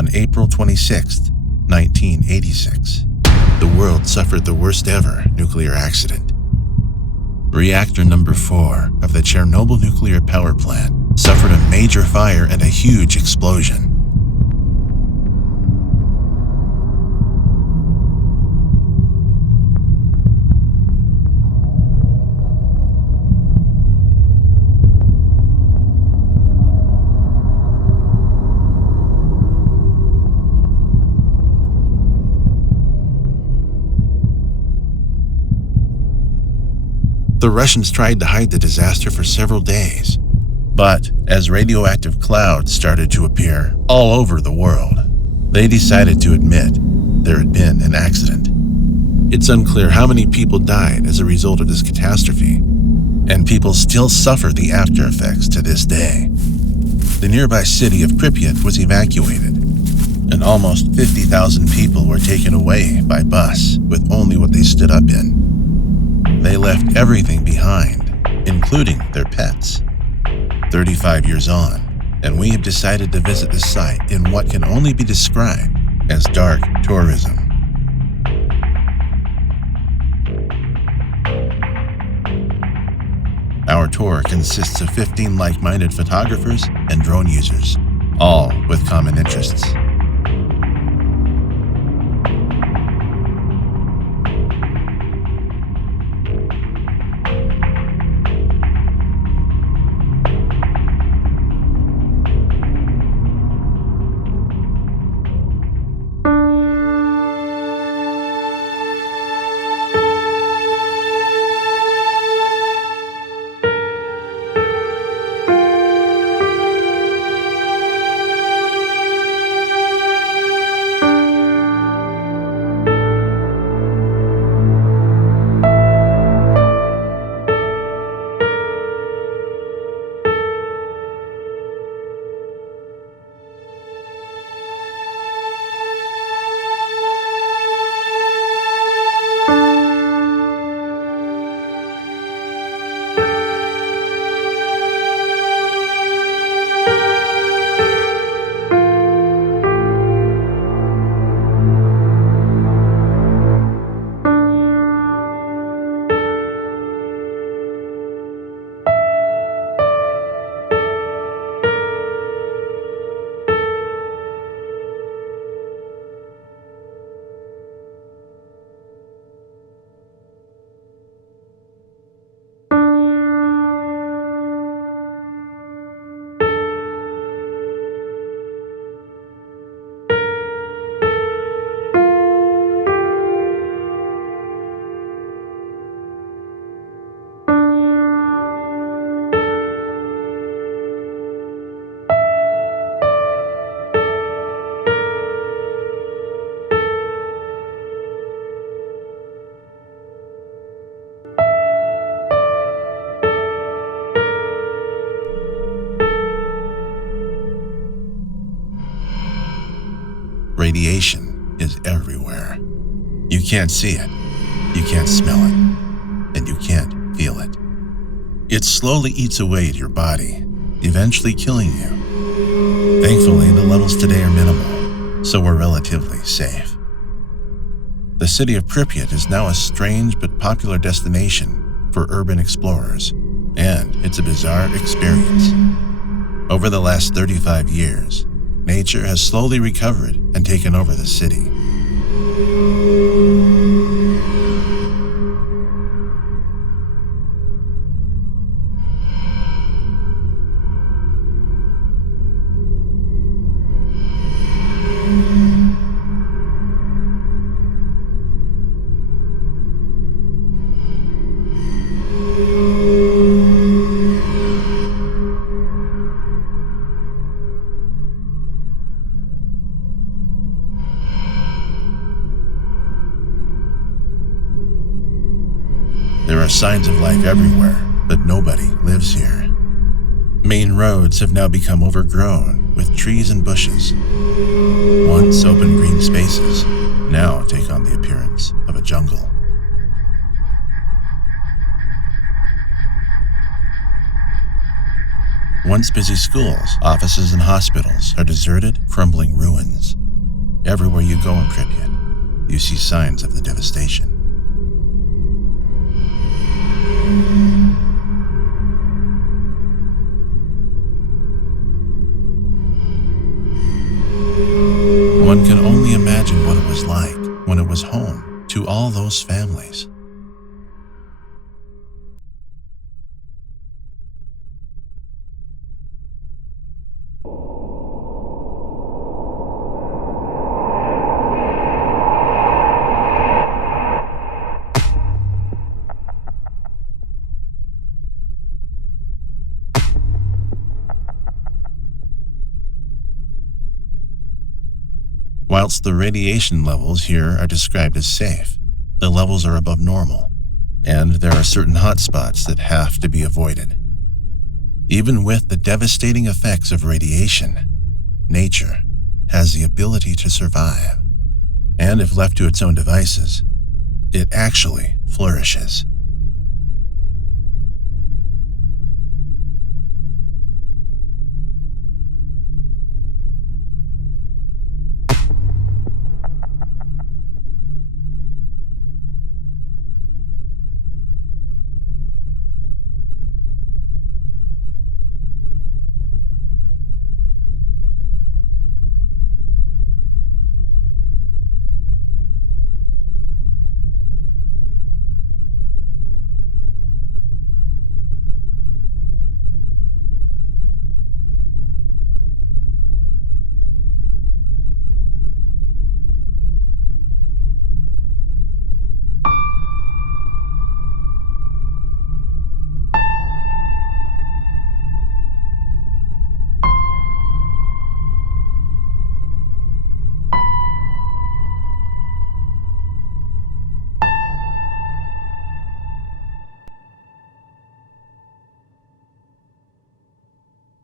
On April 26, 1986, the world suffered the worst ever nuclear accident. Reactor number 4 of the Chernobyl nuclear power plant suffered a major fire and a huge explosion. The Russians tried to hide the disaster for several days, but as radioactive clouds started to appear all over the world, they decided to admit there had been an accident. It's unclear how many people died as a result of this catastrophe, and people still suffer the after effects to this day. The nearby city of Pripyat was evacuated, and almost 50,000 people were taken away by bus with only what they stood up in. They left everything behind, including their pets. 35 years on, and we have decided to visit the site in what can only be described as dark tourism. Our tour consists of 15 like-minded photographers and drone users, all with common interests. Radiation is everywhere. You can't see it, you can't smell it, and you can't feel it. It slowly eats away at your body, eventually killing you. Thankfully, the levels today are minimal, so we're relatively safe. The city of Pripyat is now a strange but popular destination for urban explorers, and it's a bizarre experience. Over the last 35 years, nature has slowly recovered and taken over the city. There are signs of life everywhere, but nobody lives here. Main roads have now become overgrown with trees and bushes. Once open green spaces now take on the appearance of a jungle. Once busy schools, offices, and hospitals are deserted, crumbling ruins. Everywhere you go in Pripyat, you see signs of the devastation. One can only imagine what it was like when it was home to all those families. Whilst the radiation levels here are described as safe, the levels are above normal, and there are certain hotspots that have to be avoided. Even with the devastating effects of radiation, nature has the ability to survive, and if left to its own devices, it actually flourishes.